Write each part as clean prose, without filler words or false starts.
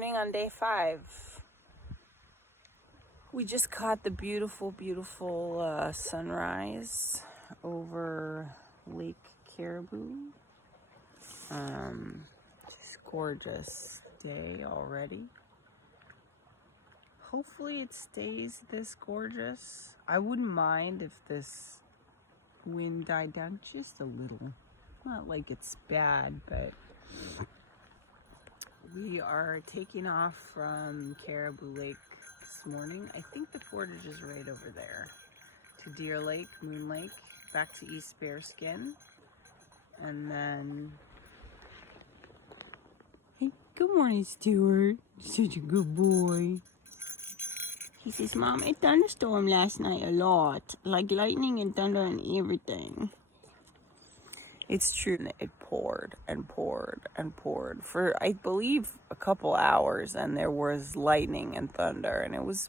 morning on day 5. We just caught the beautiful sunrise over Lake Caribou. Just gorgeous day already. Hopefully it stays this gorgeous. I wouldn't mind if this wind died down just a little. Not like it's bad, but we are taking off from Caribou Lake this morning. I think the portage is right over there. To Deer Lake, Moon Lake, back to East Bearskin. And then... Hey, good morning, Stuart. Such a good boy. He says, Mom, it thunderstormed last night a lot. Like lightning and thunder and everything. It's true. It poured and poured and poured for, I believe, a couple hours, and there was lightning and thunder, and it was,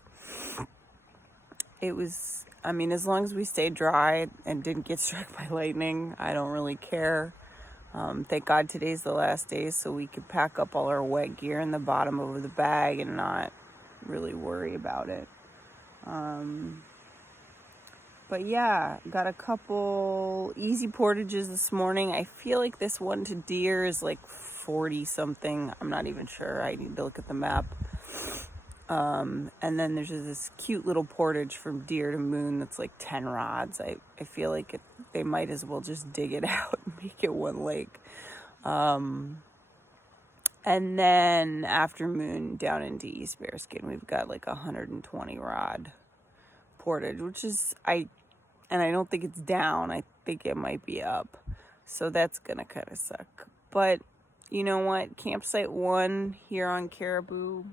I mean, as long as we stayed dry and didn't get struck by lightning, I don't really care. Thank God today's the last day, so we could pack up all our wet gear in the bottom of the bag and not really worry about it. But yeah, got a couple easy portages this morning. I feel like this one to Deer is like 40 something. I'm not even sure. I need to look at the map. And then there's this cute little portage from Deer to Moon that's like 10 rods. I feel like they might as well just dig it out and make it one lake. And then after Moon down into East Bearskin, we've got like 120 rod portage, which is, I don't think it's down. I think it might be up. So that's gonna kind of suck. But you know what? Campsite 1 here on Caribou,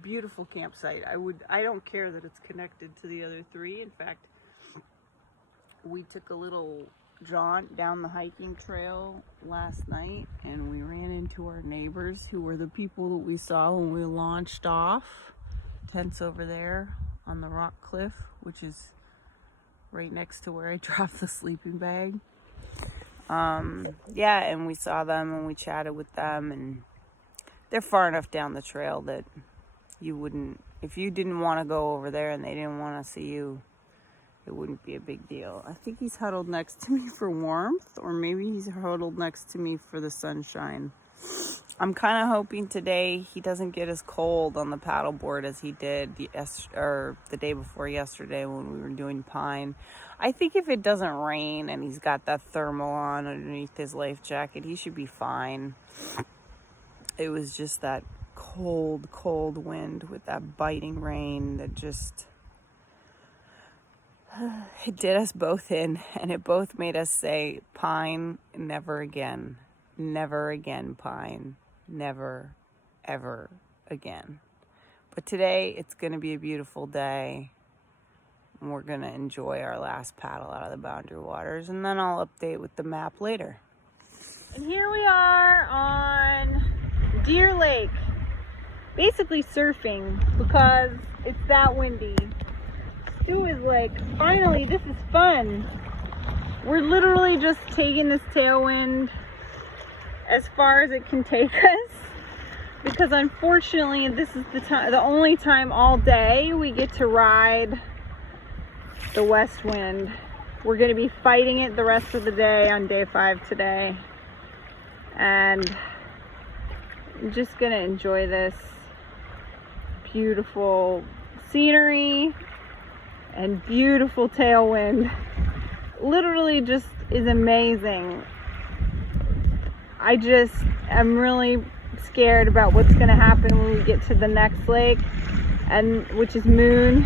beautiful campsite. I don't care that it's connected to the other 3. In fact, we took a little jaunt down the hiking trail last night, and we ran into our neighbors, who were the people that we saw when we launched off. Tents over there on the rock cliff, which is right next to where I dropped the sleeping bag. Yeah, and we saw them and we chatted with them, and they're far enough down the trail that you wouldn't, if you didn't want to go over there and they didn't want to see you, it wouldn't be a big deal. I think he's huddled next to me for warmth, or maybe he's huddled next to me for the sunshine. I'm kind of hoping today he doesn't get as cold on the paddleboard as he did the day before yesterday when we were doing Pine. I think if it doesn't rain and he's got that thermal on underneath his life jacket, he should be fine. It was just that cold wind with that biting rain that just... it did us both in, and it both made us say, Pine, never again. Never again, Pine. Never, ever again. But today, it's going to be a beautiful day, and we're going to enjoy our last paddle out of the Boundary Waters, and then I'll update with the map later. And here we are on Deer Lake, basically surfing because it's that windy. Stu is like, finally, this is fun. We're literally just taking this tailwind as far as it can take us, because unfortunately this is the only time all day we get to ride the west wind. We're going to be fighting it the rest of the day on day 5 today, and I'm just going to enjoy this beautiful scenery and beautiful tailwind. Literally just is amazing. I'm really scared about what's going to happen when we get to the next lake, and which is Moon,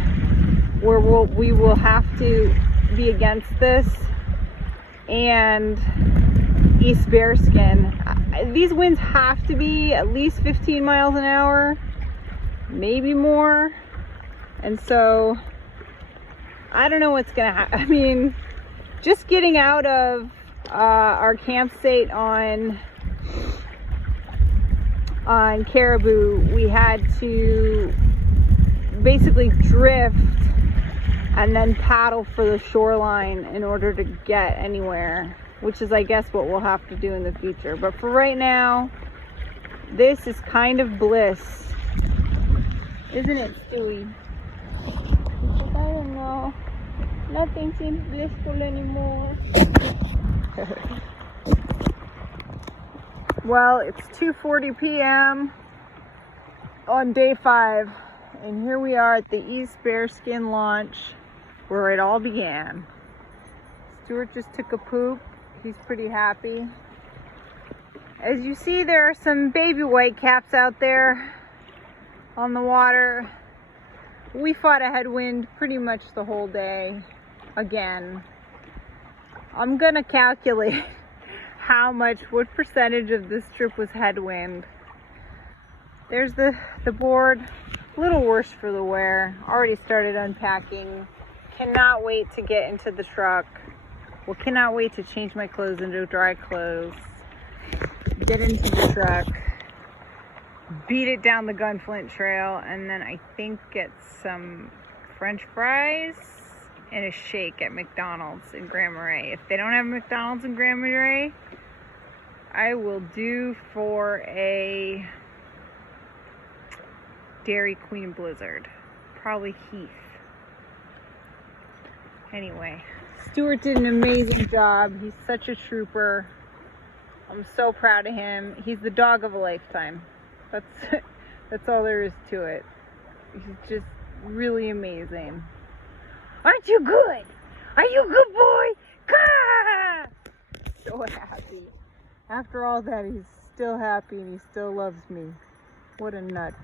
where we will have to be against this, and East Bearskin. These winds have to be at least 15 miles an hour, maybe more, and so I don't know what's going to happen. I mean, just getting out of our campsite on Caribou, we had to basically drift and then paddle for the shoreline in order to get anywhere, which is, I guess, what we'll have to do in the future. But for right now, This is kind of bliss. Isn't it, Stewie? I don't know. Nothing seems blissful anymore. Well, it's 2:40 p.m. on day 5, and here we are at the East Bearskin launch where it all began. Stuart just took a poop. He's pretty happy. As you see, there are some baby whitecaps out there on the water. We fought a headwind pretty much the whole day. Again, I'm gonna calculate what percentage of this trip was headwind. There's the board, a little worse for the wear. Already started unpacking. Cannot wait to get into the truck. Well, cannot wait to change my clothes into dry clothes. Get into the truck. Beat it down the Gunflint Trail, and then I think get some French fries and a shake at McDonald's in Grand Marais. If they don't have McDonald's in Grand Marais, I will do for a Dairy Queen Blizzard. Probably Heath. Anyway, Stuart did an amazing job. He's such a trooper. I'm so proud of him. He's the dog of a lifetime. That's all there is to it. He's just really amazing. Aren't you good? Are you a good boy? Gah! So happy. After all that, he's still happy and he still loves me. What a nut.